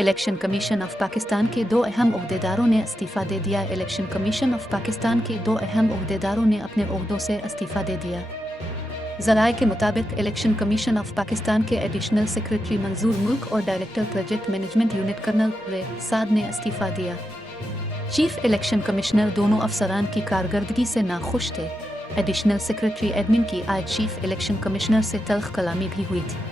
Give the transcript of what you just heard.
Election commission of Pakistan के 2 अहम ओहदेदारों ने इस्तीफ़ा दे दिया। इलेक्शन कमीशन ऑफ पाकिस्तान के 2 अहम ओहदेदारों ने अपने ओहदों से इस्तीफ़ा दे दिया। ज़राए के मुताबिक इलेक्शन कमीशन ऑफ पाकिस्तान के एडिशनल सेक्रेटरी मंजूर मुल्क और director project management unit colonel Saad ने इस्तीफ़ा दिया। चीफ इलेक्शन कमिश्नर दोनों अफसरान की कारकर्दगी से नाखुश थे। एडिशनल सेक्रेटरी एडमिन की आज चीफ इलेक्शन कमिश्नर से तल्ख कलामी भी हुई थी।